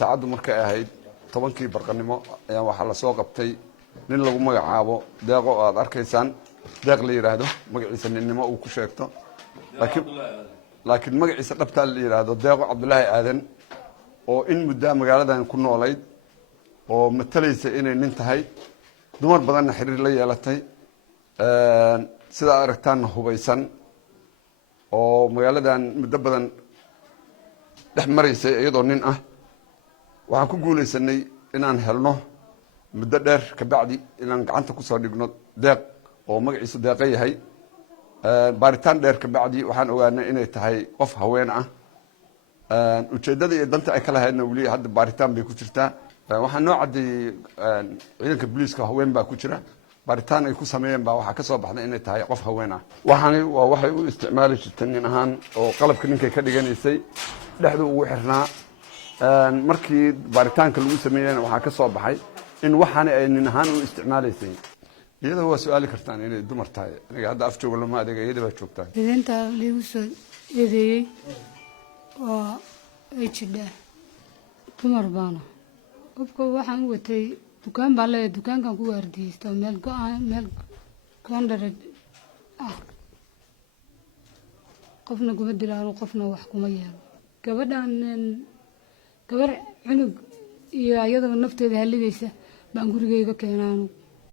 saacadu markay ahayd 10kii barqanimo ayaa waxa la soo qabtay nin lagu magacaabo deeqo aad arkaysaan deeq la yiraahdo magaciisa ninnimo uu ku sheegto laakiin magaciisa dhabta la yiraahdo deeqo Cabdullaahi Aadan oo in muddo magaaladan ku noolayd oo matalaysa inay nin tahay dumar badan xiriir la yeelatay sida aragtaan hubaysan oo magaaladan muddo badan dhex maraysay iyadoo nin ah waxaan ku guuleysanay inaan helno muddo dheer ka bacdi inaan gacanta ku soo dhigno deeq oo magaciisu deeqa yahay baaritaan dheer ka bacdi waxaan ogaanay inay tahay qof haween ah ujeedada iyo danta ay kala hayna wali hadda baaritaan bay ku jirtaa waxaan noo cadeeyay ciidanka booliiska haween baa ku jira baaritaan ay ku sameeyeen baa waxa ka soo baxday inay tahay qof haween ah waxaani waa waxay u isticmaali jirtay nin ahaan oo qalabka ninkay ka dhiganaysay dhexdu ugu xirnaa markii baaritaanka lagu sameeyeen waxa ka soo baxay in waxaani ay nin ahaan u isticmaalaysay iyada waa su'aali kartaan inay dumar tahay aniga hadda af jooga lama adeega iyada baa joogtaa idinta liigu soo eedeeyay waa ejida dumar baana qofka waxaan u watay dukaan baa leeyahay dukaankan ku waardiyeysto meel koondar ah qofna kuma dilaan qofna wax kuma yeelo gabadhan gabar cunug iyo ayadoo nafteeda haligaysa baan gurigeyga keenaan